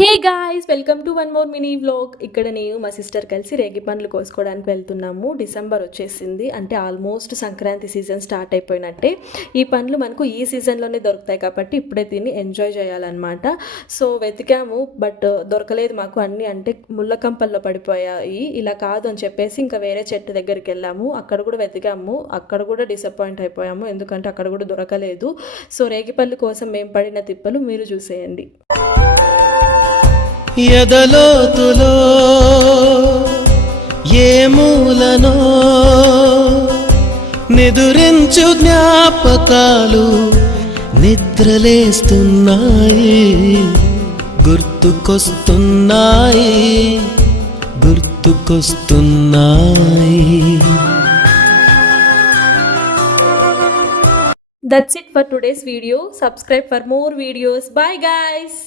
Hey guys, welcome to one more mini vlog. ఇక్కడ నేను మా సిస్టర్ కలిసి రేగి పండ్లు కోసుకోవడానికి వెళ్తున్నాము. డిసెంబర్ వచ్చేసింది, అంటే ఆల్మోస్ట్ సంక్రాంతి సీజన్ స్టార్ట్ అయిపోయినట్టే. ఈ పండ్లు మనకు ఈ సీజన్లోనే దొరుకుతాయి కాబట్టి ఇప్పుడే తిని ఎంజాయ్ చేయాలన్నమాట. సో వెతికాము, బట్ దొరకలేదు మాకు. అన్నీ అంటే ముళ్ళకంపల్లో పడిపోయాయి. ఇలా కాదు అని చెప్పేసి ఇంకా వేరే చెట్టు దగ్గరికి వెళ్ళాము. అక్కడ కూడా వెతికాము, అక్కడ కూడా డిసప్పాయింట్ అయిపోయాము, ఎందుకంటే అక్కడ కూడా దొరకలేదు. సో రేగి పళ్ళు కోసం మేము పడిన తిప్పలు మీరు చూసేయండి. ఎదలోతులో ఏ మూలనో నిదురించు జ్ఞాపకాలు నిద్రలేస్తున్నాయి, గుర్తుకొస్తున్నాయి, గుర్తుకొస్తున్నాయి. That's it for today's video. Subscribe for more videos. Bye guys.